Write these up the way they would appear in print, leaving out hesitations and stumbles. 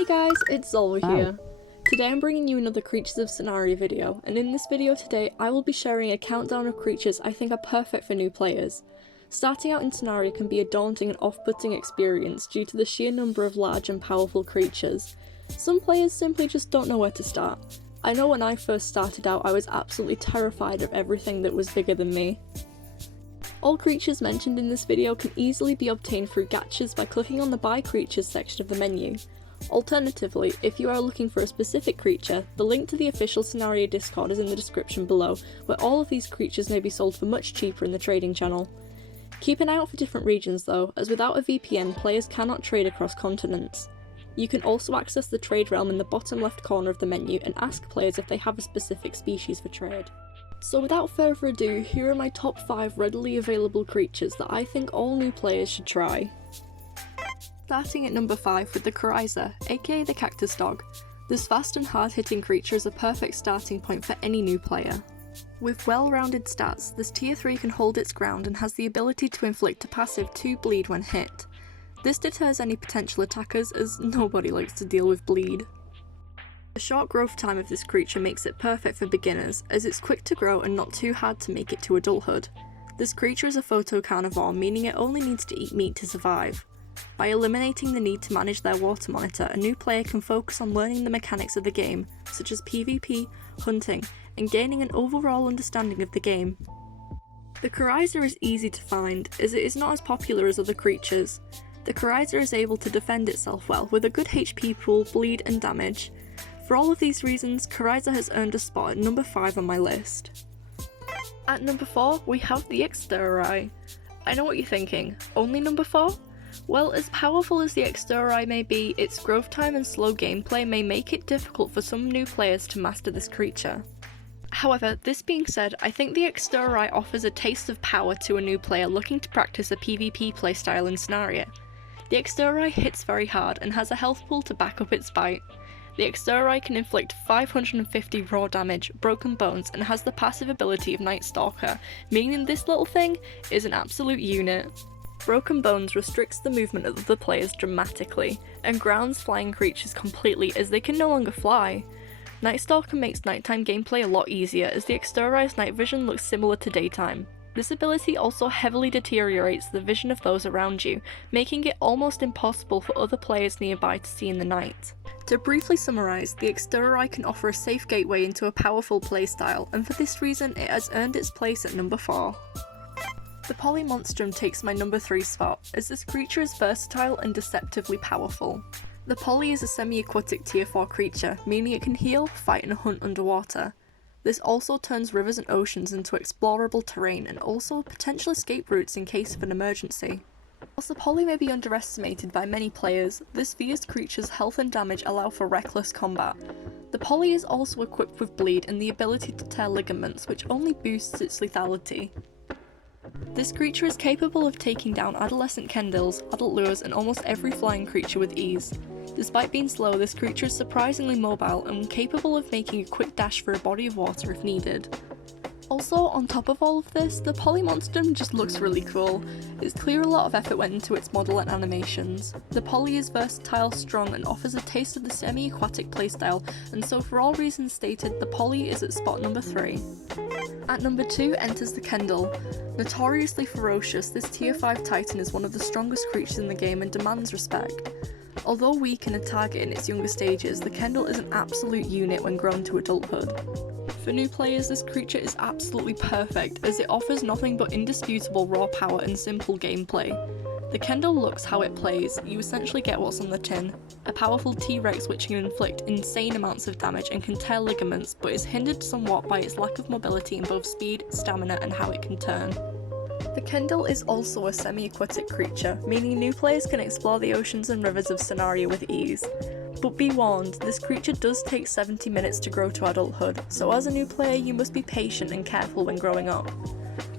Hey guys, it's Zolwa here. Today I'm bringing you another Creatures of Sonaria video, and in this video today I will be sharing a countdown of creatures I think are perfect for new players. Starting out in Sonaria can be a daunting and off-putting experience due to the sheer number of large and powerful creatures. Some players simply just don't know where to start. I know when I first started out I was absolutely terrified of everything that was bigger than me. All creatures mentioned in this video can easily be obtained through gachas by clicking on the Buy Creatures section of the menu. Alternatively, if you are looking for a specific creature, the link to the official Sonaria Discord is in the description below, where all of these creatures may be sold for much cheaper in the trading channel. Keep an eye out for different regions though, as without a VPN players cannot trade across continents. You can also access the trade realm in the bottom left corner of the menu and ask players if they have a specific species for trade. So without further ado, here are my top 5 readily available creatures that I think all new players should try. Starting at number 5 with the Chorizo, aka the cactus dog. This fast and hard-hitting creature is a perfect starting point for any new player. With well-rounded stats, this tier 3 can hold its ground and has the ability to inflict a passive 2 bleed when hit. This deters any potential attackers, as nobody likes to deal with bleed. The short growth time of this creature makes it perfect for beginners, as it's quick to grow and not too hard to make it to adulthood. This creature is a photocarnivore, meaning it only needs to eat meat to survive. By eliminating the need to manage their water monitor, a new player can focus on learning the mechanics of the game, such as PvP, hunting, and gaining an overall understanding of the game. The Chorizo is easy to find, as it is not as popular as other creatures. The Chorizo is able to defend itself well, with a good HP pool, bleed, and damage. For all of these reasons, Chorizo has earned a spot at number 5 on my list. At number 4, we have the Xterrai. I know what you're thinking, only number 4? Well, as powerful as the Xterrai may be, its growth time and slow gameplay may make it difficult for some new players to master this creature. However, this being said, I think the Xterrai offers a taste of power to a new player looking to practice a PvP playstyle in Sonaria. The Xterrai hits very hard and has a health pool to back up its bite. The Xterrai can inflict 550 raw damage, broken bones, and has the passive ability of Night Stalker, meaning this little thing is an absolute unit. Broken Bones restricts the movement of other players dramatically, and grounds flying creatures completely as they can no longer fly. Night Stalker makes nighttime gameplay a lot easier as the Xterrai's night vision looks similar to daytime. This ability also heavily deteriorates the vision of those around you, making it almost impossible for other players nearby to see in the night. To briefly summarise, the Xterrai can offer a safe gateway into a powerful playstyle, and for this reason it has earned its place at number 4. The Polymonstrum takes my number 3 spot, as this creature is versatile and deceptively powerful. The Poly is a semi-aquatic tier 4 creature, meaning it can heal, fight and hunt underwater. This also turns rivers and oceans into explorable terrain and also potential escape routes in case of an emergency. Whilst the Poly may be underestimated by many players, this fierce creature's health and damage allow for reckless combat. The Poly is also equipped with bleed and the ability to tear ligaments, which only boosts its lethality. This creature is capable of taking down adolescent Kendalls, adult lures, and almost every flying creature with ease. Despite being slow, this creature is surprisingly mobile and capable of making a quick dash for a body of water if needed. Also, on top of all of this, the Polymonstrum just looks really cool. It's clear a lot of effort went into its model and animations. The Poly is versatile, strong, and offers a taste of the semi-aquatic playstyle, and so for all reasons stated, the Poly is at spot number 3. At number 2 enters the Kendall. Notoriously ferocious, this tier 5 titan is one of the strongest creatures in the game and demands respect. Although weak and a target in its younger stages, the Kendall is an absolute unit when grown to adulthood. For new players, this creature is absolutely perfect, as it offers nothing but indisputable raw power and simple gameplay. The Kendall looks how it plays, you essentially get what's on the tin. A powerful T-Rex which can inflict insane amounts of damage and can tear ligaments, but is hindered somewhat by its lack of mobility in both speed, stamina, and how it can turn. The Kendall is also a semi-aquatic creature, meaning new players can explore the oceans and rivers of Sonaria with ease. But be warned, this creature does take 70 minutes to grow to adulthood, so as a new player you must be patient and careful when growing up.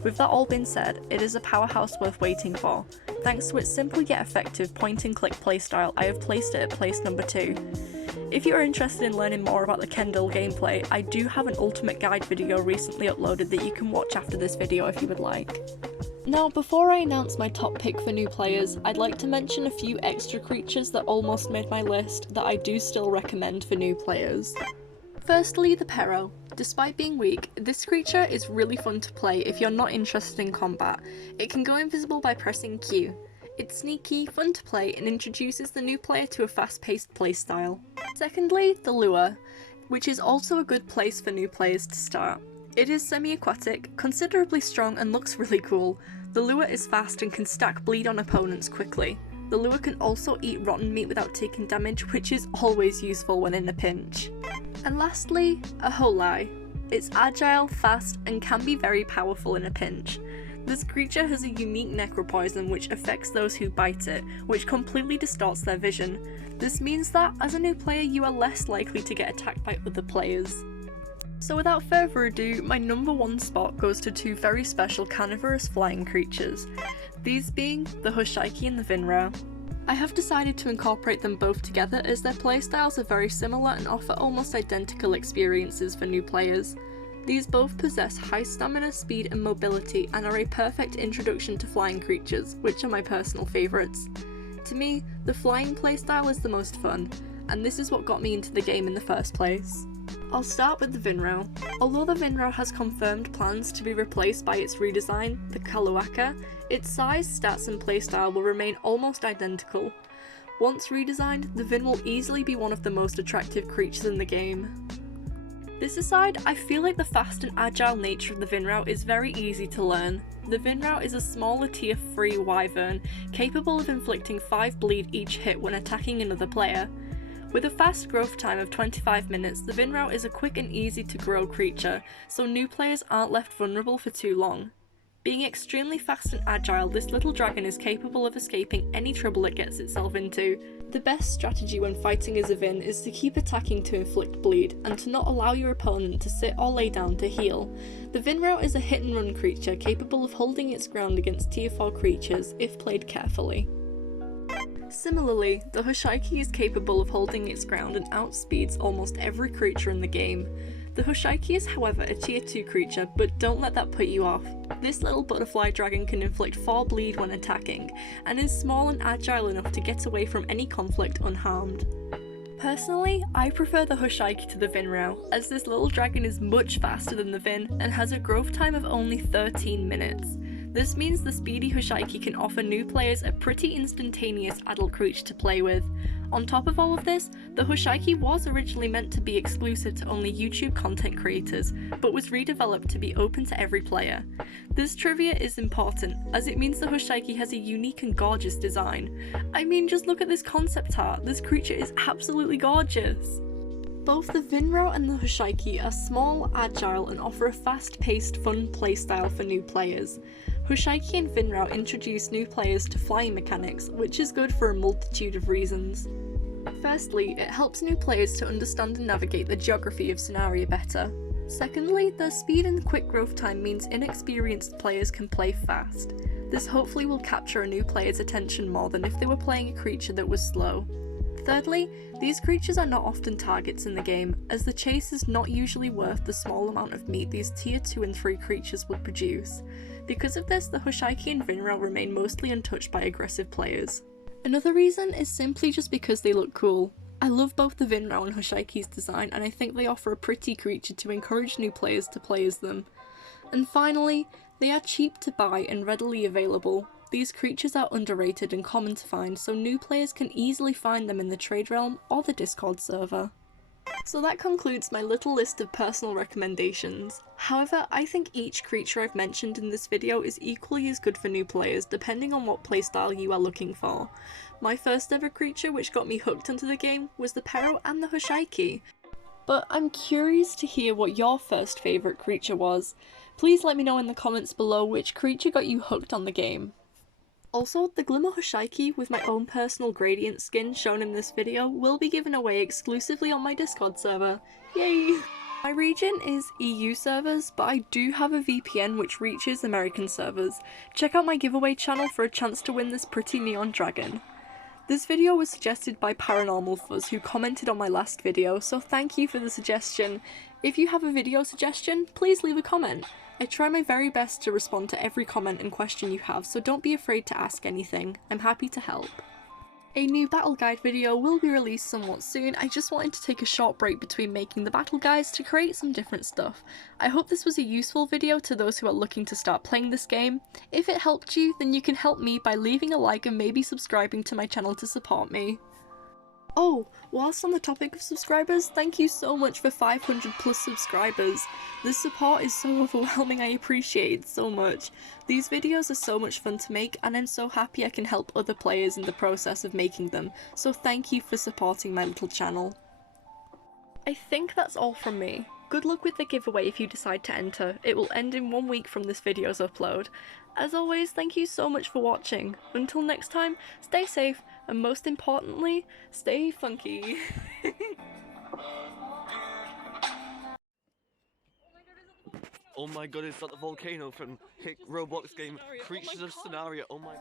With that all being said, it is a powerhouse worth waiting for. Thanks to its simple yet effective point-and-click playstyle, I have placed it at place number 2. If you are interested in learning more about the Kendall gameplay, I do have an ultimate guide video recently uploaded that you can watch after this video if you would like. Now, before I announce my top pick for new players, I'd like to mention a few extra creatures that almost made my list that I do still recommend for new players. Firstly, the Pero. Despite being weak, this creature is really fun to play if you're not interested in combat. It can go invisible by pressing Q. It's sneaky, fun to play, and introduces the new player to a fast-paced playstyle. Secondly, the Lure, which is also a good place for new players to start. It is semi-aquatic, considerably strong, and looks really cool. The Lure is fast and can stack bleed on opponents quickly. The Lure can also eat rotten meat without taking damage, which is always useful when in a pinch. And lastly, a Xterrai. It's agile, fast, and can be very powerful in a pinch. This creature has a unique necropoison which affects those who bite it, which completely distorts their vision. This means that, as a new player, you are less likely to get attacked by other players. So without further ado, my number one spot goes to two very special carnivorous flying creatures, these being the Hushaiki and the Vinrao. I have decided to incorporate them both together as their playstyles are very similar and offer almost identical experiences for new players. These both possess high stamina, speed and mobility and are a perfect introduction to flying creatures, which are my personal favourites. To me, the flying playstyle is the most fun, and this is what got me into the game in the first place. I'll start with the Vinrao. Although the Vinrao has confirmed plans to be replaced by its redesign, the Kaluaka, its size, stats and playstyle will remain almost identical. Once redesigned, the Vin will easily be one of the most attractive creatures in the game. This aside, I feel like the fast and agile nature of the Vinrao is very easy to learn. The Vinrao is a smaller tier 3 wyvern, capable of inflicting 5 bleed each hit when attacking another player. With a fast growth time of 25 minutes, the Vinrao is a quick and easy to grow creature, so new players aren't left vulnerable for too long. Being extremely fast and agile, this little dragon is capable of escaping any trouble it gets itself into. The best strategy when fighting as a Vin is to keep attacking to inflict bleed, and to not allow your opponent to sit or lay down to heal. The Vinrao is a hit and run creature capable of holding its ground against tier 4 creatures if played carefully. Similarly, the Hushaiki is capable of holding its ground and outspeeds almost every creature in the game. The Hushaiki is however a tier 2 creature, but don't let that put you off. This little butterfly dragon can inflict 4 bleed when attacking, and is small and agile enough to get away from any conflict unharmed. Personally, I prefer the Hushaiki to the Vinrao, as this little dragon is much faster than the Vin and has a growth time of only 13 minutes. This means the speedy Hushaiki can offer new players a pretty instantaneous adult creature to play with. On top of all of this, the Hushaiki was originally meant to be exclusive to only YouTube content creators, but was redeveloped to be open to every player. This trivia is important, as it means the Hushaiki has a unique and gorgeous design. I mean, just look at this concept art, this creature is absolutely gorgeous! Both the Vinrao and the Hushaiki are small, agile, and offer a fast-paced, fun playstyle for new players. Hushaiki and Vinrao introduce new players to flying mechanics, which is good for a multitude of reasons. Firstly, it helps new players to understand and navigate the geography of Sonaria better. Secondly, their speed and quick growth time means inexperienced players can play fast. This hopefully will capture a new player's attention more than if they were playing a creature that was slow. Thirdly, these creatures are not often targets in the game, as the chase is not usually worth the small amount of meat these tier 2 and 3 creatures would produce. Because of this, the Hushaiki and Vinrao remain mostly untouched by aggressive players. Another reason is simply just because they look cool. I love both the Vinrao and Hushaiki's design, and I think they offer a pretty creature to encourage new players to play as them. And finally, they are cheap to buy and readily available. These creatures are underrated and common to find, so new players can easily find them in the trade realm or the Discord server. So that concludes my little list of personal recommendations. However, I think each creature I've mentioned in this video is equally as good for new players, depending on what playstyle you are looking for. My first ever creature which got me hooked onto the game was the Pero and the Hushaiki. But I'm curious to hear what your first favourite creature was. Please let me know in the comments below which creature got you hooked on the game. Also, the Glimmer Hushaiki with my own personal gradient skin shown in this video will be given away exclusively on my Discord server. Yay! My region is EU servers, but I do have a VPN which reaches American servers. Check out my giveaway channel for a chance to win this pretty neon dragon. This video was suggested by Paranormal Fuzz, who commented on my last video, so thank you for the suggestion. If you have a video suggestion, please leave a comment. I try my very best to respond to every comment and question you have, so don't be afraid to ask anything. I'm happy to help. A new battle guide video will be released somewhat soon. I just wanted to take a short break between making the battle guides to create some different stuff. I hope this was a useful video to those who are looking to start playing this game. If it helped you, then you can help me by leaving a like and maybe subscribing to my channel to support me. Oh, whilst on the topic of subscribers, thank you so much for 500 plus subscribers. This support is so overwhelming, I appreciate it so much. These videos are so much fun to make, and I'm so happy I can help other players in the process of making them, so thank you for supporting my little channel. I think that's all from me. Good luck with the giveaway if you decide to enter. It will end in 1 week from this video's upload. As always, thank you so much for watching. Until next time, stay safe, and most importantly, stay funky. Oh my god, it's like the volcano from Roblox game Creatures of Sonaria. Oh my...